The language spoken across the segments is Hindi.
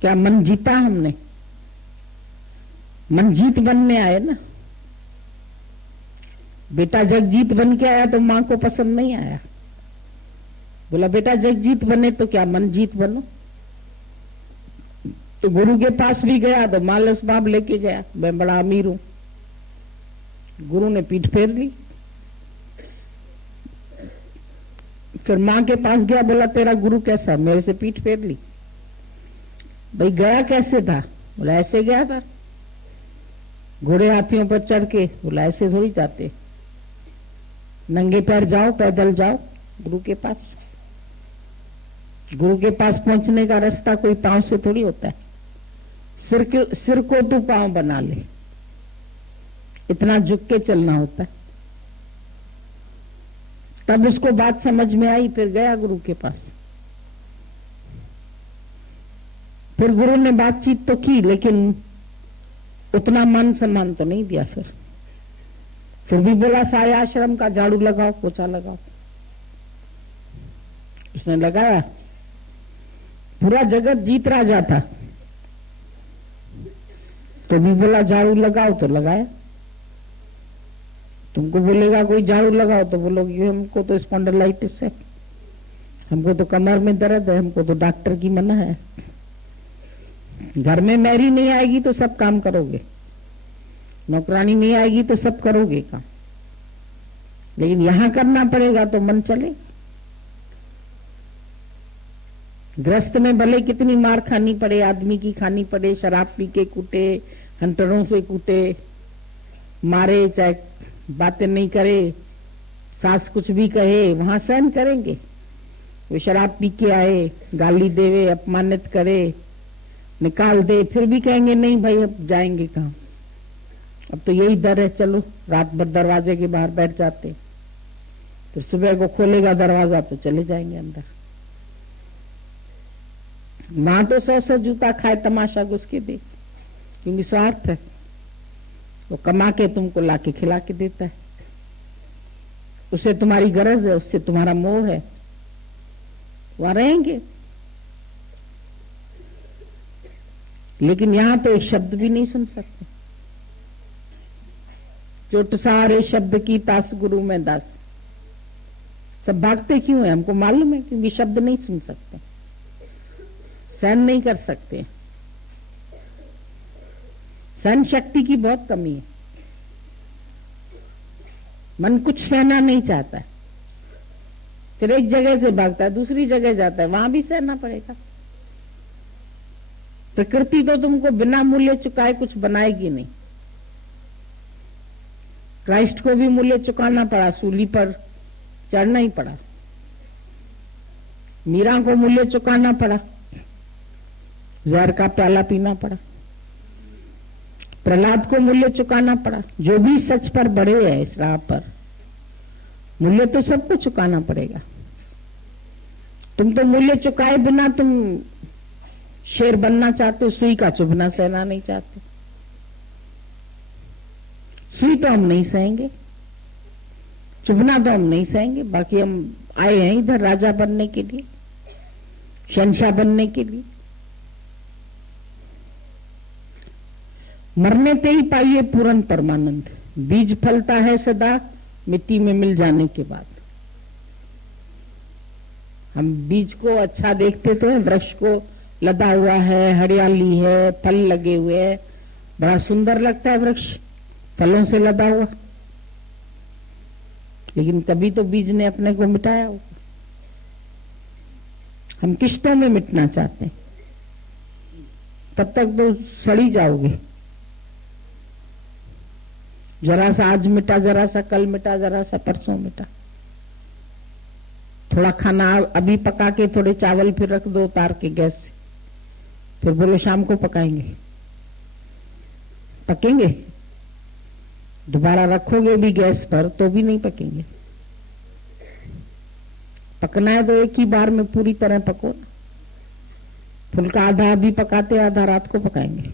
क्या मन जीता हमने? मन जीत बनने आए ना। बेटा जगजीत बन के आया तो मां को पसंद नहीं आया। बोला बेटा जगजीत बने तो क्या मन जीत बनो। तो गुरु के पास भी गया तो मालस बाब लेके गया, मैं बड़ा अमीर हूं। गुरु ने पीठ फेर ली। फिर मां के पास गया, बोला तेरा गुरु कैसा? मेरे से पीठ फेर ली। भाई गया कैसे था? बोला ऐसे गया था, घोड़े हाथियों पर चढ़ के। बोला ऐसे थोड़ी जाते, नंगे पैर जाओ, पैदल जाओ गुरु के पास। गुरु के पास पहुंचने का रास्ता कोई पांव से थोड़ी होता है। सिर को तू पांव बना ले, इतना झुक के चलना होता है। तब उसको बात समझ में आई, फिर गया गुरु के पास। फिर गुरु ने बातचीत तो की, लेकिन उतना मान सम्मान तो नहीं दिया। फिर भी बोला सारे आश्रम का झाड़ू लगाओ, पोछा लगाओ। उसने लगाया। पूरा जगत जीत राजा था, तो भी बोला झाड़ू लगाओ, तो लगाया। तुमको बोलेगा कोई झाड़ू लगाओ तो बोलोगे हमको तो स्पॉन्डिलाइटिस है, हमको तो कमर में दर्द है, हमको तो डॉक्टर की मना है। घर में मैरी नहीं आएगी तो सब काम करोगे, नौकरानी नहीं आएगी तो सब करोगे काम, लेकिन यहां करना पड़ेगा तो मन चले। गृहस्थ में भले कितनी मार खानी पड़े, आदमी की खानी पड़े, शराब पी के कूटे, हंटरों से कूटे, मारे, चाहे बातें नहीं करे, सास कुछ भी कहे, वहां सहन करेंगे। वो शराब पी के आए, गाली देवे, अपमानित करे, निकाल दे, फिर भी कहेंगे नहीं भाई अब जाएंगे कहां, अब तो यही डर है, चलो। रात भर दरवाजे के बाहर बैठ जाते, फिर सुबह को खोलेगा दरवाजा तो चले जाएंगे अंदर। मां तो 100 जूता खाए, तमाशा घुस के दे, क्योंकि स्वार्थ है। वो कमा के तुमको लाके खिला के देता है, उससे तुम्हारी गरज है, उससे तुम्हारा मोह है, वहां रहेंगे। लेकिन यहां तो एक शब्द भी नहीं सुन सकते। चोट सारे शब्द की तास गुरु में दास। सब भागते क्यों है? हमको मालूम है, क्योंकि शब्द नहीं सुन सकते, सहन नहीं कर सकते। सहन शक्ति की बहुत कमी है। मन कुछ सहना नहीं चाहता है, फिर एक जगह से भागता है, दूसरी जगह जाता है, वहां भी सहना पड़ेगा। प्रकृति तो तुमको बिना मूल्य चुकाए कुछ बनाएगी नहीं। क्राइस्ट को भी मूल्य चुकाना पड़ा, सूली पर चढ़ना ही पड़ा। मीरा को मूल्य चुकाना पड़ा, जहर का प्याला पीना पड़ा। प्रहलाद को मूल्य चुकाना पड़ा। जो भी सच पर बढ़े हैं इस राह पर, मूल्य तो सबको चुकाना पड़ेगा। तुम तो मूल्य चुकाए बिना तुम शेर बनना चाहते हो, सुई का चुभना सहना नहीं चाहते। सुई तो हम नहीं सहेंगे, चुभना तो हम नहीं सहेंगे। बाकी हम आए हैं इधर राजा बनने के लिए, शहंशाह बनने के लिए। मरने ते ही पाइए पूर्ण परमानंद। बीज फलता है सदा मिट्टी में मिल जाने के बाद। हम बीज को अच्छा देखते तो है, वृक्ष को लदा हुआ है, हरियाली है, फल लगे हुए हैं, बड़ा सुंदर लगता है वृक्ष फलों से लदा हुआ। लेकिन कभी तो बीज ने अपने को मिटाया होगा। हम किश्तों में मिटना चाहते हैं, तब तक तो सड़ी जाओगे। जरा सा आज मिटा, जरा सा कल मिटा, जरा सा परसों मिटा। थोड़ा खाना अभी पका के थोड़े चावल फिर रख दो उतार के गैस से, फिर बोलो शाम को पकाएंगे, पकेंगे? दोबारा रखोगे भी गैस पर तो भी नहीं पकेंगे। पकना है तो एक ही बार में पूरी तरह पको। फुल्का आधा अभी पकाते, आधा रात को पकाएंगे।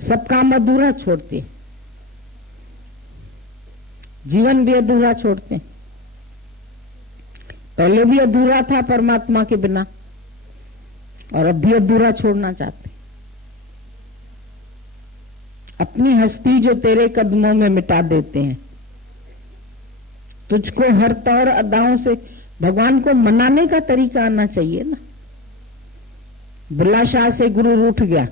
सब काम अधूरा छोड़ते, जीवन भी अधूरा छोड़ते। पहले भी अधूरा था परमात्मा के बिना, और अब भी अधूरा छोड़ना चाहते। अपनी हस्ती जो तेरे कदमों में मिटा देते हैं, तुझको हर तौर अदाओं से भगवान को मनाने का तरीका आना चाहिए ना। बुल्ला शाह से गुरु रूठ गया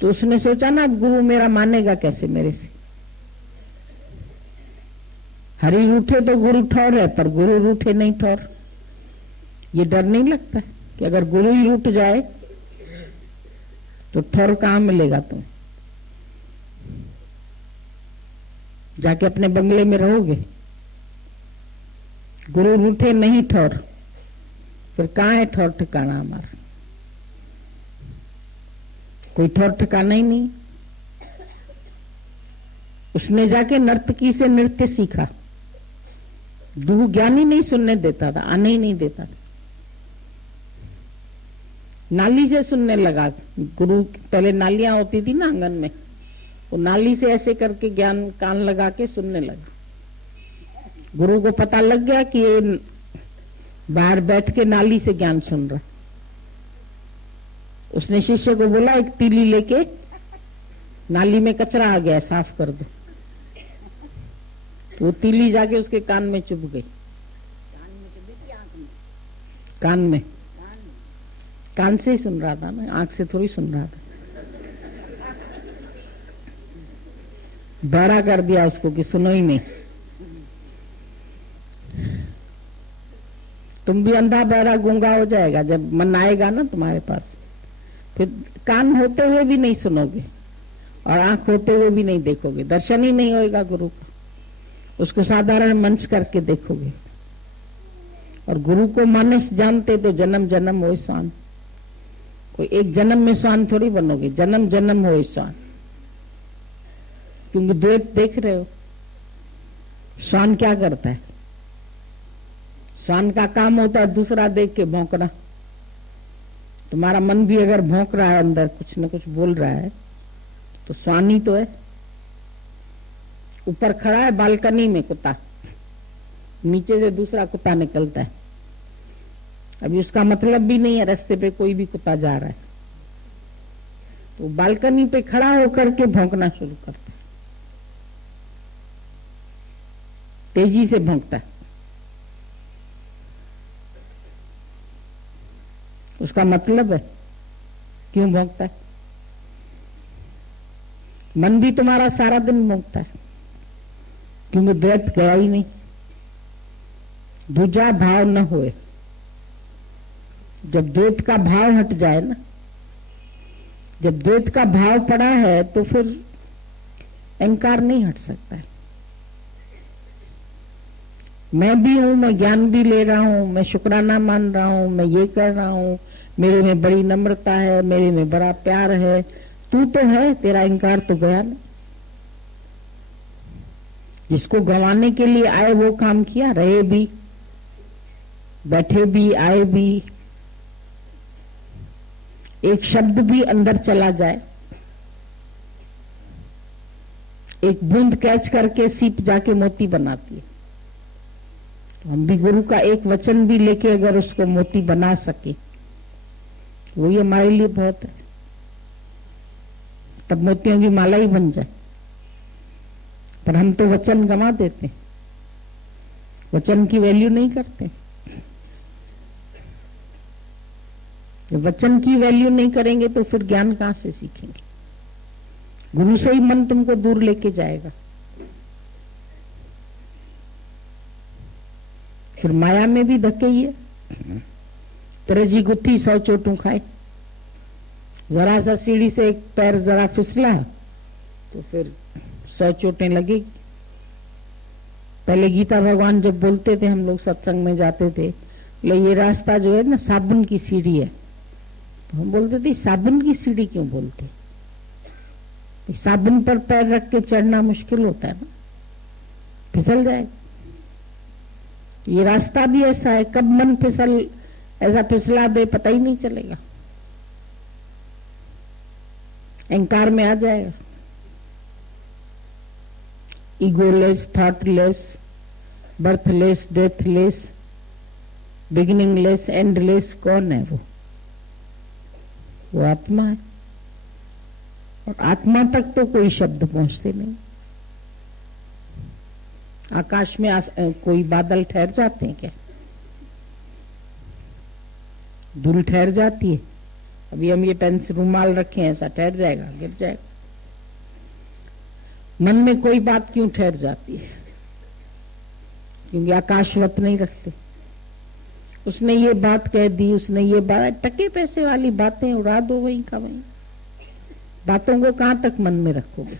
तो उसने सोचा ना, अब गुरु मेरा मानेगा कैसे मेरे से। हरि रूठे तो गुरु ठौर है, पर गुरु रूठे नहीं ठौर। ये डर नहीं लगता कि अगर गुरु ही रूठ जाए तो ठौर कहां मिलेगा तुम्हें? जाके अपने बंगले में रहोगे। गुरु रूठे नहीं ठौर, फिर कहां है ठौर ठिकाना हमारा? कोई ठौर ठिकाना ही नहीं। उसने जाके नर्तकी से नृत्य सीखा। गुरु ज्ञान ही नहीं सुनने देता था, आने ही नहीं देता था। नाली से सुनने लगा। गुरु पहले नालियां होती थी ना आंगन में, वो नाली से ऐसे करके ज्ञान कान लगा के सुनने लगा। गुरु को पता लग गया कि ये बाहर बैठ के नाली से ज्ञान सुन रहा। उसने शिष्य को बोला, एक तीली लेके नाली में कचरा आ गया, साफ कर दो। वो तीली जाके उसके कान में चुभ गई। कान में कान से ही सुन रहा था ना, आंख से थोड़ी सुन रहा था। बहरा कर दिया उसको कि सुनो ही नहीं। तुम भी अंधा बहरा गूंगा हो जाएगा जब मन आएगा ना तुम्हारे पास। फिर कान होते हुए भी नहीं सुनोगे और आंख होते हुए भी नहीं देखोगे, दर्शन ही नहीं होएगा गुरु का। उसको साधारण मंच करके देखोगे। और गुरु को मानस जानते तो जन्म जन्म हो स्वान। कोई एक जन्म में स्वान थोड़ी बनोगे, जन्म जन्म हो स्वान। क्योंकि द्वैत देख रहे हो। स्वान क्या करता है? स्वान का काम होता है दूसरा देख के भौंकना। तुम्हारा मन भी अगर भौंक रहा है, अंदर कुछ न कुछ बोल रहा है, तो स्वान ही तो है। ऊपर खड़ा है बालकनी में कुत्ता, नीचे से दूसरा कुत्ता निकलता है। अभी उसका मतलब भी नहीं है रास्ते पे कोई भी कुत्ता जा रहा है, तो बालकनी पे खड़ा होकर के भौंकना शुरू करता है। तेजी से भौंकता है। उसका मतलब है क्यों भौंकता है? मन भी तुम्हारा सारा दिन भौंकता है, क्योंकि द्वैत गया ही नहीं। दूजा भाव न होए। जब द्वैत का भाव हट जाए ना, जब द्वैत का भाव पड़ा है तो फिर अहंकार नहीं हट सकता है। मैं भी हूं, मैं ज्ञान भी ले रहा हूं, मैं शुक्राना मान रहा हूं, मैं ये कर रहा हूं, मेरे में बड़ी नम्रता है, मेरे में बड़ा प्यार है। तू तो है, तेरा अहंकार तो गया ना। जिसको गंवाने के लिए आए वो काम किया, रहे भी, बैठे भी, आए भी। एक शब्द भी अंदर चला जाए, एक बूंद कैच करके सीप जाके मोती बनाती है। तो हम भी गुरु का एक वचन भी लेके अगर उसको मोती बना सके, वही हमारे लिए बहुत है। तब मोतियों की माला ही बन जाए। पर हम तो वचन गंवा देते, वचन की वैल्यू नहीं करते। जब वचन की वैल्यू नहीं करेंगे तो फिर ज्ञान कहां से सीखेंगे? गुरु से ही मन तुमको दूर लेके जाएगा। फिर माया में भी धक्के ही है। तेरे जी गुत्थी 100 चोटों खाए। जरा सा सीढ़ी से एक पैर जरा फिसला तो फिर 100 चोटें लगेगी। पहले गीता भगवान जब बोलते थे, हम लोग सत्संग में जाते थे, ये रास्ता जो है ना साबुन की सीढ़ी है, तो हम बोलते थे साबुन की सीढ़ी क्यों बोलते? साबुन पर पैर रख के चढ़ना मुश्किल होता है ना, फिसल जाएगा। ये रास्ता भी ऐसा है, कब मन ऐसा फिसला दे पता ही नहीं चलेगा, अहंकार में आ जाएगा। Egoless, thoughtless, birthless, deathless, beginningless endless कौन है? वो आत्मा है। और आत्मा तक तो कोई शब्द पहुंचते नहीं। आकाश में कोई बादल ठहर जाते हैं क्या? धूल ठहर जाती है? अभी हम ये पेन से रुमाल रखे हैं, ऐसा ठहर जाएगा? गिर जाएगा। मन में कोई बात क्यों ठहर जाती है? क्योंकि आकाशवत नहीं रखते। उसने ये बात कह दी, उसने ये बात, टके पैसे वाली बातें उड़ा दो वहीं का वहीं। बातों को कहां तक मन में रखोगे?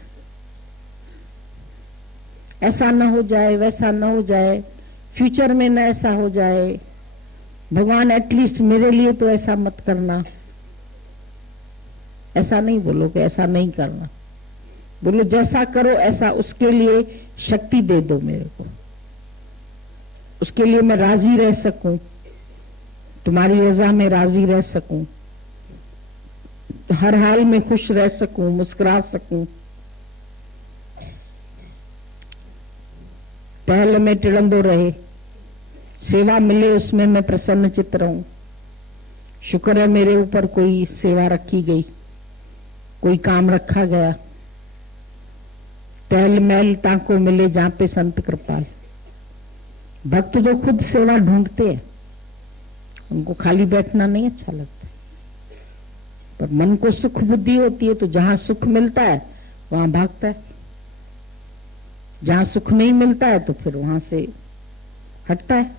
ऐसा ना हो जाए, वैसा ना हो जाए, फ्यूचर में ना ऐसा हो जाए, भगवान एटलीस्ट मेरे लिए तो ऐसा मत करना। ऐसा नहीं बोलोगे, ऐसा नहीं करना। बोलो जैसा करो ऐसा, उसके लिए शक्ति दे दो मेरे को, उसके लिए मैं राजी रह सकूं, तुम्हारी रजा में राजी रह सकूं, हर हाल में खुश रह सकूं, मुस्कुरा सकूं। टहल में टिड़ंदो रहे, सेवा मिले उसमें मैं प्रसन्न चित्त रहूं। शुक्र है मेरे ऊपर कोई सेवा रखी गई, कोई काम रखा गया। टहल महल ताको मिले जहां पे संत कृपाल। भक्त जो खुद सेवा ढूंढते हैं, उनको खाली बैठना नहीं अच्छा लगता, पर मन को सुख बुद्धि होती है तो जहां सुख मिलता है वहां भागता है, जहां सुख नहीं मिलता है तो फिर वहां से हटता है।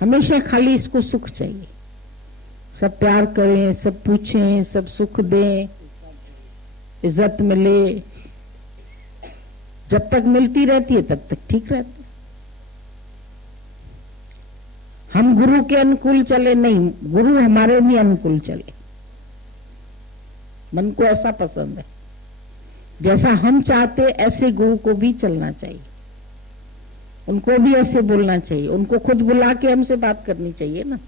हमेशा खाली इसको सुख चाहिए, सब प्यार करें, सब पूछें, सब सुख दें, इज्जत मिले। जब तक मिलती रहती है तब तक ठीक रहता है। हम गुरु के अनुकूल चले नहीं, गुरु हमारे भी अनुकूल चले। मन को ऐसा पसंद है, जैसा हम चाहते ऐसे गुरु को भी चलना चाहिए, उनको भी ऐसे बोलना चाहिए, उनको खुद बुला के हमसे बात करनी चाहिए ना।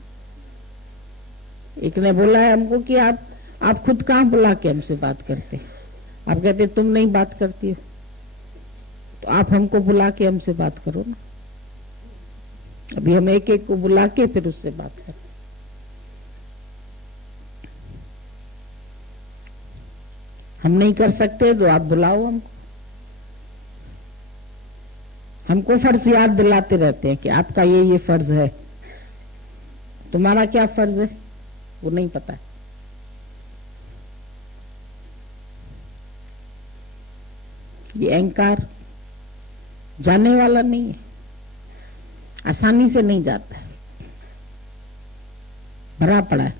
एक ने बोला है हमको कि आप खुद कहां बुला के हमसे बात करते? आप कहते तुम नहीं बात करती हो, तो आप हमको बुला के हमसे बात करो ना। अभी हम एक एक को बुला के फिर उससे बात करें। हम नहीं कर सकते तो आप बुलाओ हमको। हमको फर्ज याद दिलाते रहते हैं कि आपका ये फर्ज है, तुम्हारा क्या फर्ज है वो नहीं पता है। ये अहंकार जाने वाला नहीं है, आसानी से नहीं जाता है, भरा पड़ा है।